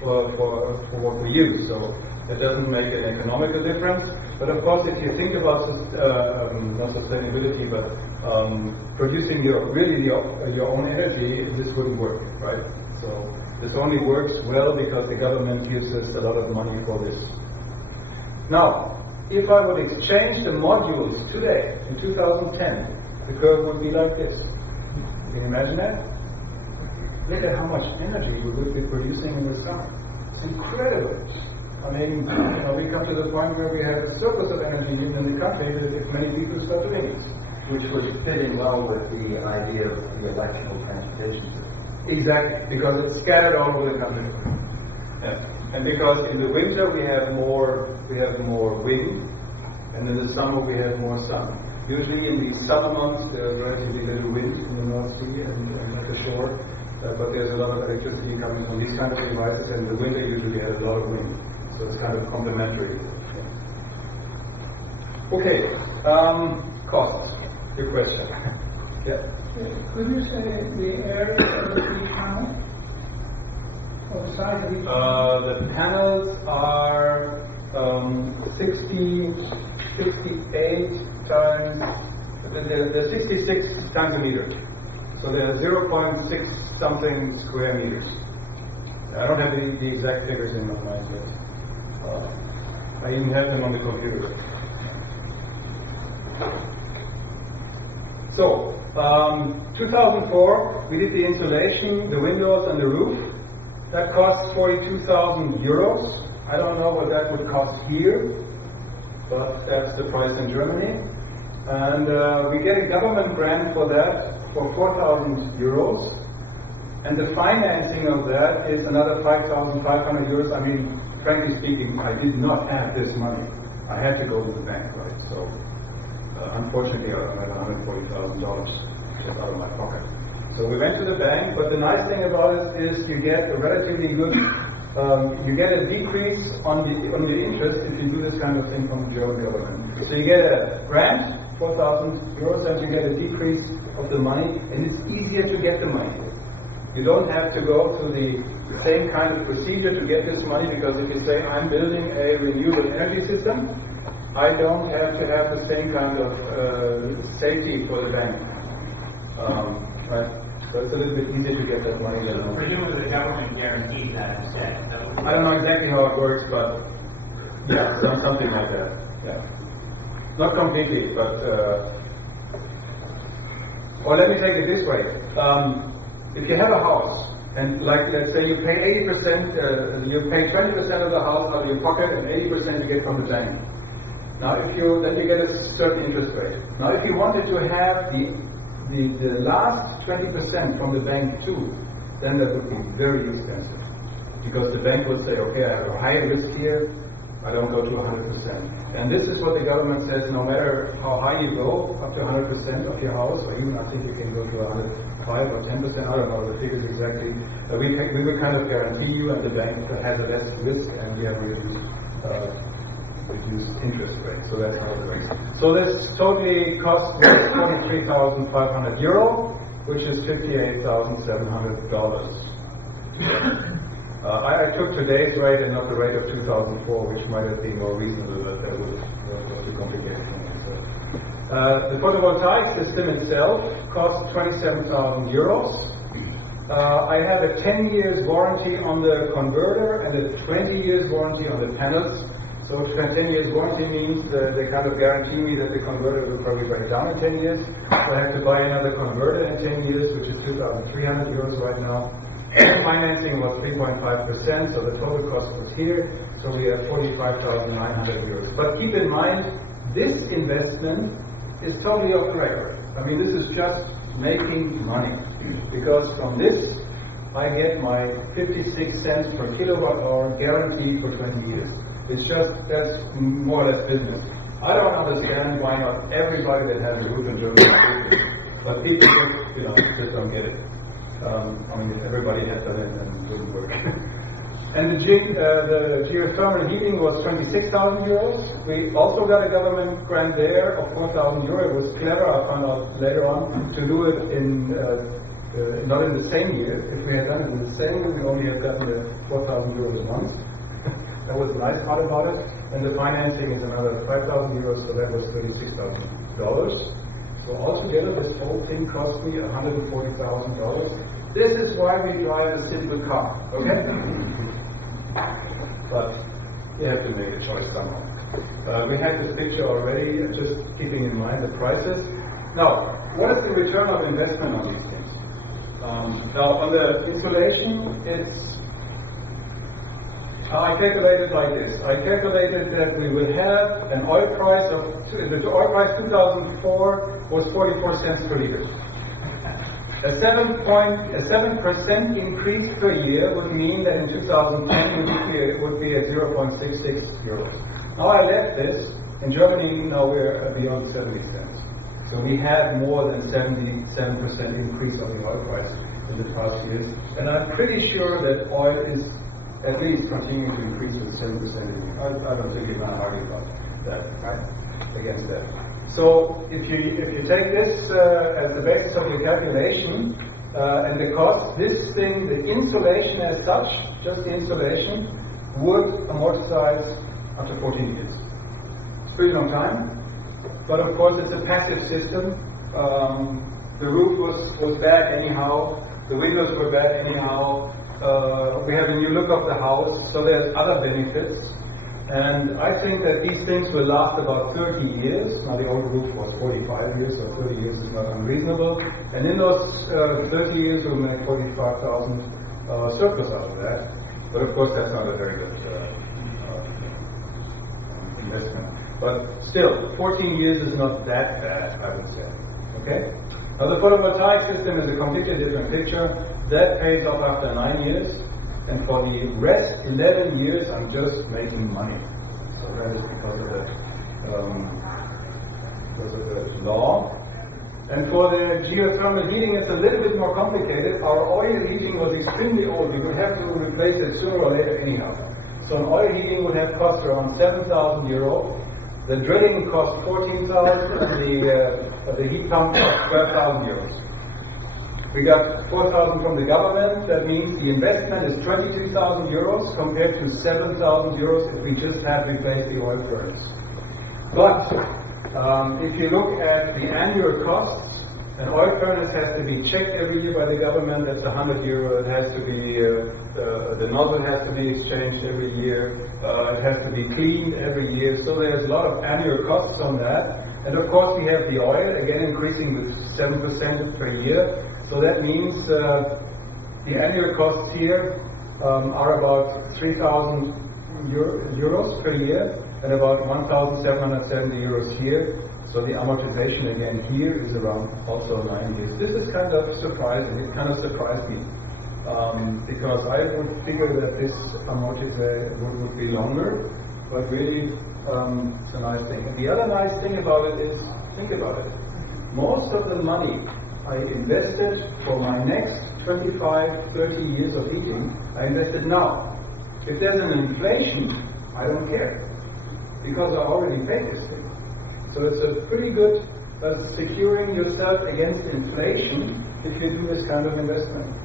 for what we use. So it doesn't make an economical difference. But of course, if you think about not sustainability, but producing your own energy, this wouldn't work, right? So this only works well because the government gives us a lot of money for this. Now, if I would exchange the modules today, in 2010, the curve would be like this. Can you imagine that? Look at how much energy we would be producing in the sun. It's incredible. I mean, we come to the point where we have a surplus of energy in the country if many people start doing it. Which would fit in well with the idea of the electrical transportation system. Exactly, because it's scattered all over the country. Yeah. And because in the winter we have more wind, and in the summer we have more sun. Usually in the summer months there's relatively little wind in the North Sea and at the shore, but there's a lot of electricity coming from these kind of devices, and the winter usually has a lot of wind. So it's kind of complementary. Okay, costs. Good question. Yeah. Could you say the area of each panel? Or the size of each panel? The panels are 68 times, they're 66 centimeters. So they're 0.6 something square meters. I don't have the exact figures in my mind yet. I even have them on the computer. So, 2004, we did the insulation, the windows and the roof. That cost 42,000 euros. I don't know what that would cost here, but that's the price in Germany. And we get a government grant for that for 4,000 euros. And the financing of that is another 5,500 euros. I mean, frankly speaking, I did not have this money. I had to go to the bank, right? So, unfortunately, I had $140,000 just out of my pocket. So we went to the bank, but the nice thing about it is you get a relatively good, you get a decrease on the interest if you do this kind of thing from the German government. So you get a grant, 4,000 euros, and you get a decrease of the money, and it's easier to get the money. You don't have to go through the same kind of procedure to get this money, because if you say, I'm building a renewable energy system, I don't have to have the same kind of safety for the bank. Right? So it's a little bit easier to get that money. Presumably the government guarantees that instead. I don't know exactly how it works, but yeah, something like that. Yeah. Not completely, but or let me take it this way. If you have a house, and like let's say you pay 80%, you pay 20% of the house out of your pocket, and 80% you get from the bank. Now, then you get a certain interest rate. Now, if you wanted to have the last 20% from the bank too, then that would be very expensive, because the bank would say, okay, I have a high risk here, I don't go to 100%. And this is what the government says, no matter how high you go, up to 100% of your house, or even I think you can go to 105 or 10%, I don't know the figures exactly. We will kind of guarantee you, and the bank has a less risk, and we have reduced interest rate. So that's how it works. So this totally cost 43,500 euro, which is $58,700. I took today's rate and not the rate of 2004, which might have been more reasonable, but that was too complicated. The photovoltaic system itself costs 27,000 euros. I have a 10 years warranty on the converter and a 20 years warranty on the panels. So 10 years warranty means they kind of guarantee me that the converter will probably break down in 10 years. So I have to buy another converter in 10 years, which is 2,300 euros right now. Financing was 3.5%, so the total cost was here. So we have 45,900 euros. But keep in mind, this investment is totally off the record. I mean, this is just making money. Because from this, I get my 56 cents per kilowatt hour guaranteed for 20 years. It's just, that's more or less business. I don't understand why not everybody that has a roof in Germany, but people just don't get it. I mean, if everybody had done it, then it wouldn't work. And the geothermal heating was 26,000 euros. We also got a government grant there of 4,000 euros. It was clever, I found out later on, to do it in not in the same year. If we had done it in the same year, we only have gotten the 4,000 euros a month. That was the nice part about it. And the financing is another 5,000 euros, so that was $36,000. So altogether, this whole thing cost me $140,000. This is why we drive a simple car, okay? But you have to make a choice somehow. We had this picture already, just keeping in mind the prices. Now, what is the return of investment on these things? Now, on the insulation, I calculated like this. I calculated that we will have an oil price the oil price 2004 was 44 cents per liter. A 7% increase per year would mean that in 2010 it would be at 0.66 euros. Now I left this. In Germany, now we're beyond 70 cents. So we had more than 77% increase of the oil price in the past years. And I'm pretty sure that oil is at least continuing to increase with 7%. I don't think you're going to argue about that, right? Against that. So if you take this as the basis of your calculation and the cost, this thing, the insulation as such, just the insulation, would amortize after 14 years. Pretty long time, but of course it's a passive system. The roof was bad anyhow, the windows were bad anyhow. We have a new look of the house, so there's other benefits. And I think that these things will last about 30 years. Now the old roof was 45 years, so 30 years is not unreasonable. And in those 30 years we'll make 45,000 surplus out of that. But of course that's not a very good investment. But still, 14 years is not that bad, I would say. Okay? Now the photovoltaic system is a completely different picture. That pays off after 9 years. And for the rest 11 years, I'm just making money. So that is because of the law. And for the geothermal heating, it's a little bit more complicated. Our oil heating was extremely old. We would have to replace it sooner or later anyhow. So an oil heating would have cost around 7,000 euro. The drilling cost 14,000, and the heat pump cost 12,000 euros. We got 4,000 from the government. That means the investment is 22,000 euros compared to 7,000 euros if we just had replaced the oil furnace. But if you look at the annual costs, an oil furnace has to be checked every year by the government. That's 100 euro. It has to be the nozzle has to be exchanged every year. It has to be cleaned every year. So there's a lot of annual costs on that. And of course we have the oil again increasing with 7% per year. So that means the annual costs here are about 3,000 euros per year and about 1,770 euros here. So the amortization again here is around also 9 years. This is kind of surprising. It kind of surprised me because I would figure that this amortization would be longer, but really it's a nice thing. And the other nice thing about it is, think about it. Most of the money I invested for my next 25, 30 years of heating, I invested now. If there's an inflation, I don't care, because I already paid this thing. So it's a pretty good securing yourself against inflation if you do this kind of investment.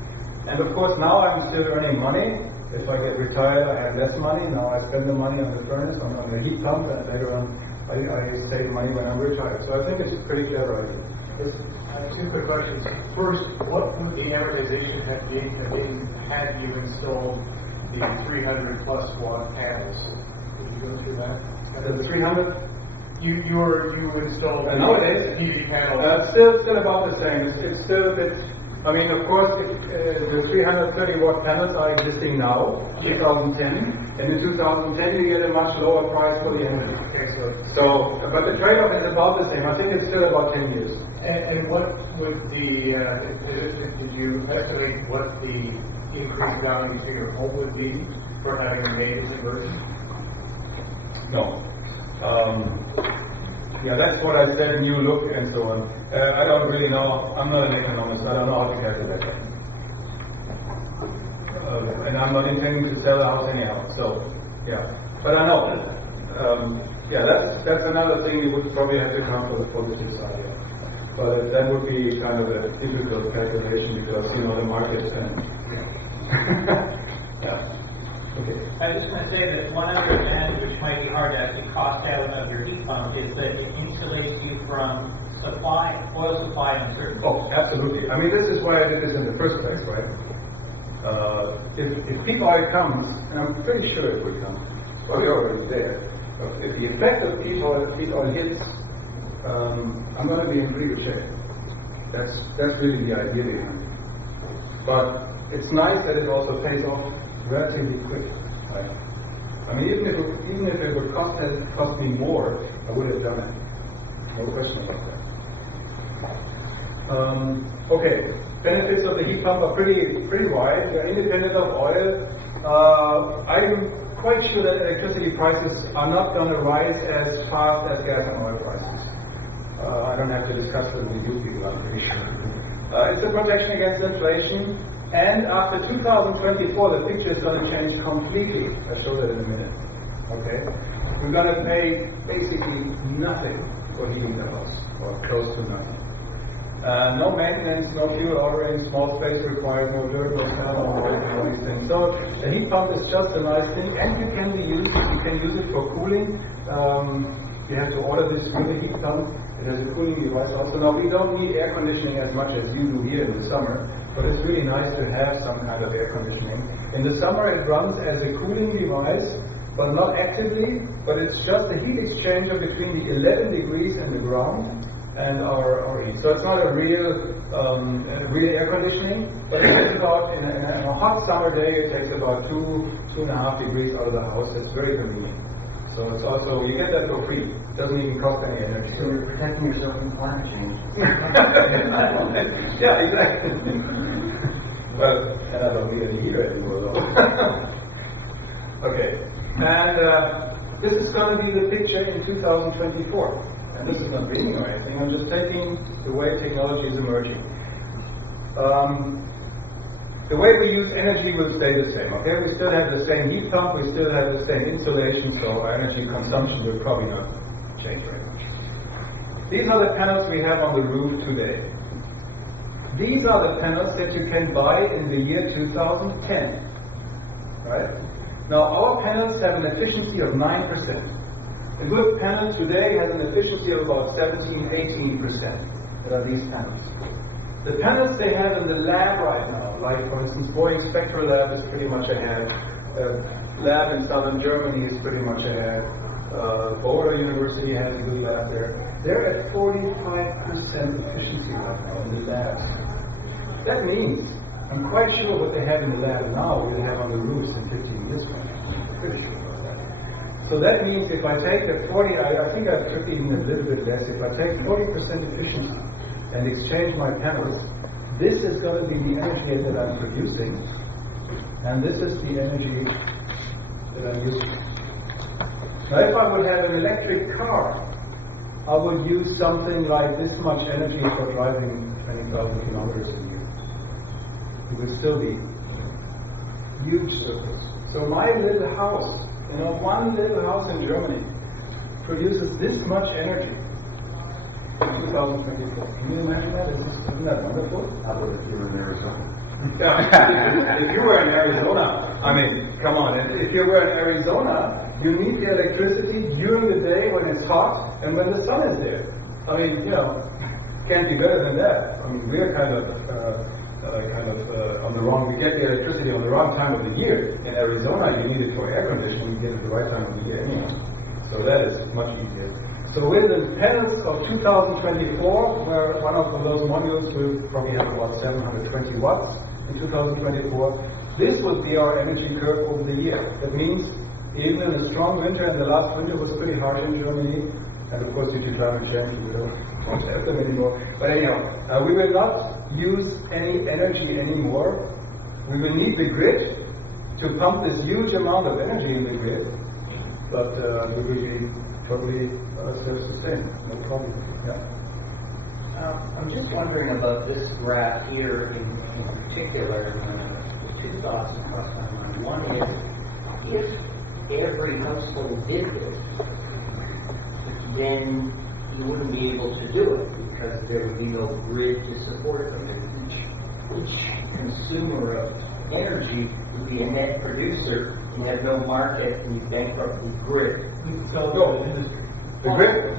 And of course now I'm still earning money. If I get retired, I have less money. Now I spend the money on the furnace, on the heat pump, and later on I save money when I'm retired. So I think it's a pretty clever idea. Two quick questions. First, what would the amortization have been had you installed the 300 plus watt panels? Did you go through that? The 300? You installed nowadays PV panels. Still about the same. It's still a bit. I mean, of course, the 330 watt panels are existing now, 2010, and in 2010 you get a much lower price for the energy. Okay, but the trade-off is about the same. I think it's still about 10 years. And what would did you estimate what the increased value to your home would be for having made this conversion? No. Yeah, that's what I said, new look and so on. I don't really know. I'm not an economist. I don't know how to calculate that. And I'm not intending to sell a house anyhow. So, yeah. But I know. Yeah, that's another thing we would probably have to come to the positive side. Yeah. But that would be kind of a difficult calculation because, the market and yeah. Okay. I was just going to say that one other advantage which might be hard to actually cost out of your heat pump is that it insulates you from oil supply in certain Oh, absolutely. I mean, this is why I did this in the first place, right? If peak oil comes, and I'm pretty sure it will come, well, we're already there. If the effect of peak oil hits, I'm going to be in pretty good shape. That's really the idea behind it. But it's nice that it also pays off relatively quick. Right? I mean, even if it would cost me more, I would have done it. No question about that. Okay, benefits of the heat pump are pretty wide. They're independent of oil. I'm quite sure that electricity prices are not going to rise as fast as gas and oil prices. I don't have to discuss it with you people, I'm pretty sure. It's a protection against inflation, and after 2024, the picture is going to change completely. I'll show that in a minute. Okay? We're going to pay basically nothing for heating the house, or close to nothing. No maintenance, no fuel ordering, small space required, no dirt, no smell, no these things. So the heat pump is just a nice thing, and you can use it for cooling. You have to order this with a heat pump. It has a cooling device also. Now, we don't need air conditioning as much as you do here in the summer, but it's really nice to have some kind of air conditioning. In the summer, it runs as a cooling device, but not actively, but it's just a heat exchanger between the 11 degrees and the ground and our heat. So it's not a real air conditioning, but it takes about, in a hot summer day, it takes about 2.5 degrees out of the house. It's very convenient. So it's also, you get that for free. It doesn't even cost any energy. So you're protecting yourself from climate change. Yeah, exactly. Well, and I don't need any heater anymore, though. Okay. And this is going to be the picture in 2024. And this is not dreaming or anything. I'm just taking the way technology is emerging. The way we use energy will stay the same, okay? We still have the same heat pump, we still have the same insulation, so our energy consumption will probably not change very much. These are the panels we have on the roof today. These are the panels that you can buy in the year 2010, right? Now, our panels have an efficiency of 9%. A good panel today has an efficiency of about 17-18%. That are these panels. The panels they have in the lab right now, like for instance, Boeing Spectral Lab is pretty much ahead. Lab in southern Germany is pretty much ahead. Boulder University has a good lab there. They're at 45% efficiency right now in the lab. That means, I'm quite sure what they have in the lab now we'll have on the roofs in 15 years from now. I'm pretty sure about that. So that means if I take the 40, I think I've tripped even a little bit less, if I take 40% efficiency and exchange my panels, this is going to be the energy that I'm producing, and this is the energy that I'm using. Now, if I would have an electric car, I would use something like this much energy for driving 20,000 kilometers a year. It would still be huge surplus. So my little house, one little house in Germany produces this much energy. 2024. Can you imagine that? Isn't that wonderful? How about if you were in Arizona? If you were in Arizona, I mean, come on. If you were in Arizona, you need the electricity during the day when it's hot and when the sun is there. I mean, can't be better than that. I mean, we're kind of on the wrong. We get the electricity on the wrong time of the year. In Arizona, you need it for air conditioning. You get it the right time of the year anyway. So that is much easier. So with the panels of 2024, where one of those modules will probably have about 720 watts in 2024, this would be our energy curve over the year. That means even in a strong winter, and the last winter was pretty harsh in Germany, and of course due to climate change, we don't have them anymore. But anyhow, we will not use any energy anymore. We will need the grid to pump this huge amount of energy in the grid, but we will be totally self-sustained, no problem. Yeah. I'm just wondering about this graph here in particular. Two thoughts across my mind. One is, if every household did this, then you wouldn't be able to do it because there would be no grid to support them. Each consumer of energy would be a net producer and have no market and you bankrupt the grid. No, the grid